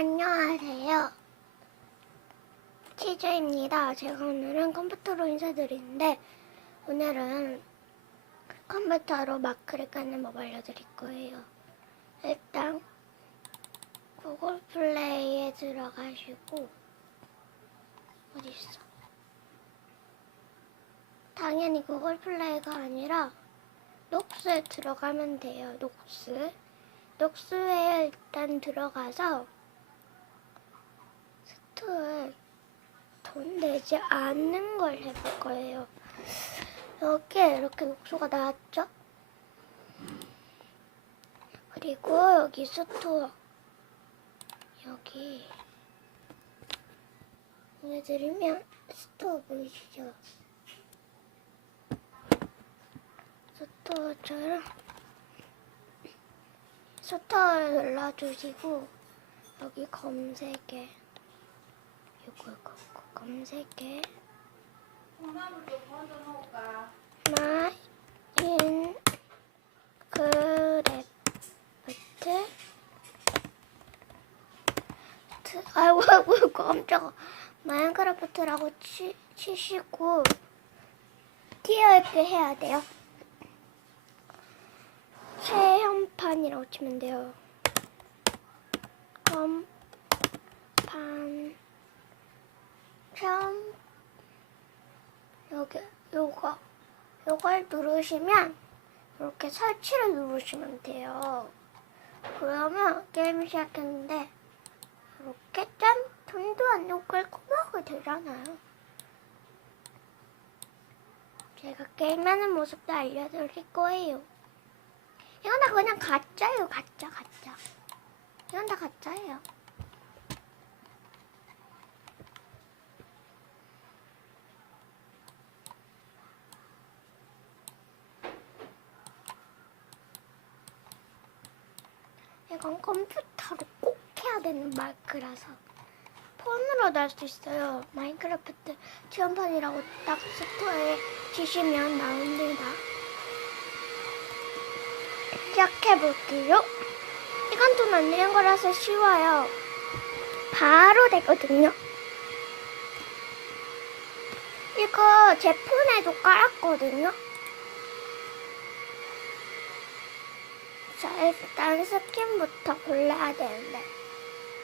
안녕하세요. 치즈입니다. 제가 오늘은 컴퓨터로 인사드리는데 오늘은 컴퓨터로 마크를 까는 법 알려드릴 거예요. 일단 구글 플레이에 들어가시고 어딨어? 당연히 구글 플레이가 아니라 녹스에 들어가면 돼요. 녹스. 녹스에 일단 들어가서 스토어에 돈 내지 않는 걸 해볼 거예요. 여기에 이렇게 녹수가 나왔죠? 그리고 여기 스토어 여기 보여드리면 스토어 보이시죠? 스토어처럼 스토어를 눌러주시고 여기 검색에 이거 검색에 마인 그래프트. 아이고 아이고 깜짝아. 마인크래프트라고 치, 치시고 띄어있게 해야 돼요. 체험판이라고 치면 돼요. 컴판 체험 여기 요거 요걸 누르시면 이렇게 설치를 누르시면 돼요. 그러면 게임 시작했는데 이렇게 짠 돈도 안 내고 깔끔하게 되잖아요. 제가 게임하는 모습도 알려드릴 거예요. 이건 다 그냥 가짜예요, 가짜, 가짜. 이건 다 가짜예요. 이건 컴퓨터로 꼭 해야 되는 마이크라서 폰으로도 할수 있어요. 마인크래프트 체험판이라고 딱 스토어에 치시면 나옵니다. 시작해볼게요. 이건 돈안 내는 거라서 쉬워요. 바로 되거든요. 이거 제 폰에도 깔았거든요. 자, 일단 스킨부터 골라야 되는데.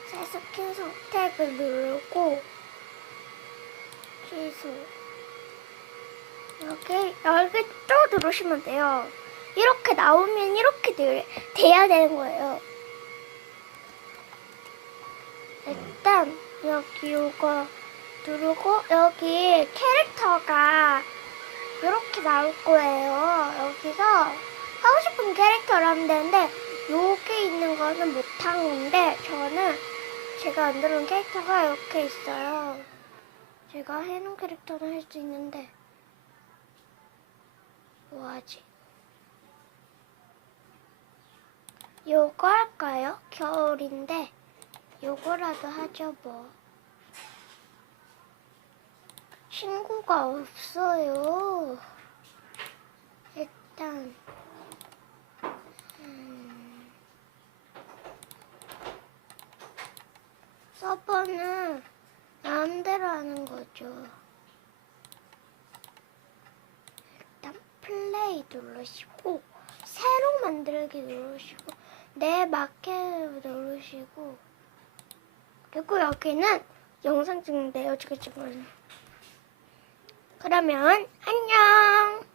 새 스킨 선택을 누르고, 취소. 여기, 여기 또 누르시면 돼요. 이렇게 나오면 이렇게 돼, 돼야 되는 거예요. 일단, 여기 요거 누르고, 여기 캐릭터가 이렇게 나올 거예요. 여기서 싶은 캐릭터를 하면 되는데 여기 있는 거는 못한 건데 저는 제가 만들어놓은 캐릭터가 이렇게 있어요. 제가 해놓은 캐릭터는 할 수 있는데 뭐하지? 요거 할까요? 겨울인데 요거라도 하죠 뭐. 친구가 없어요. 일단 음, 서버는 마음대로 하는 거죠. 일단 플레이 누르시고 새로 만들기 누르시고 내 마켓 누르시고. 그리고 여기는 영상 찍는데요. 지금 지금 그러면 안녕